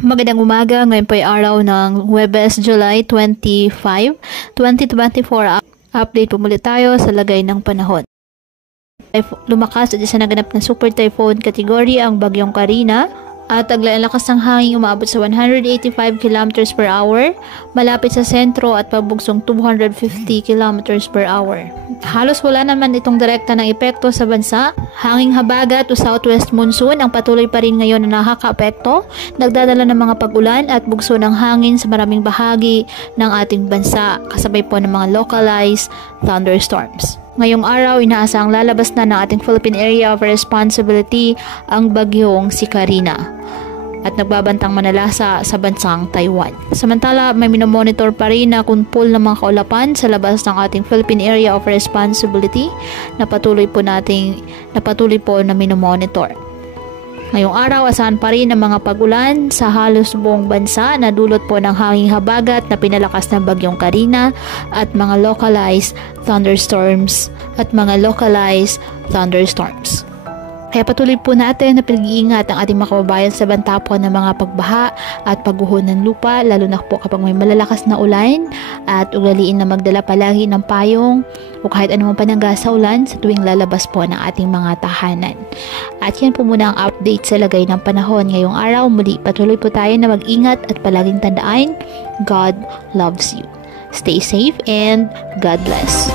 Magandang umaga, ngayon po ay araw ng Huwebes, July 25, 2024. Update po muli tayo sa lagay ng panahon. Lumakas at isa naganap na super typhoon category ang bagyong Karina at taglay ang lakas ng hangin umabot sa 185 km per hour malapit sa sentro at pabugsong 250 km per hour. Halos wala naman itong direkta ng epekto sa bansa. Hanging habagat o southwest monsoon ang patuloy pa rin ngayon na nakaka-apekto, nagdadala ng mga pag-ulan at bugso ng hangin sa maraming bahagi ng ating bansa, kasabay po ng mga localized thunderstorms. Ngayong araw, inaasang lalabas na ng ating Philippine Area of Responsibility ang bagyong si Karina at nagbabantang manalasa sa bansang Taiwan. Samantala, may minomonitor pa rin na kunpul ng mga kaulapan sa labas ng ating Philippine Area of Responsibility na patuloy po na minomonitor. Ngayong araw, asahan pa rin ang mga pag-ulan sa halos buong bansa na dulot po ng hanging habagat na pinalakas ng bagyong Karina at mga localized thunderstorms. Kaya patuloy po natin na pinag-iingat ang ating mga kababayan sa banta po ng mga pagbaha at pagguho ng lupa, lalo na po kapag may malalakas na ulan, at ugaliin na magdala palagi ng payong o kahit anumang panangga sa ulan sa tuwing lalabas po ng ating mga tahanan. At yan po muna ang update sa lagay ng panahon ngayong araw. Muli patuloy po tayo na mag-ingat at palaging tandaan, God loves you. Stay safe and God bless.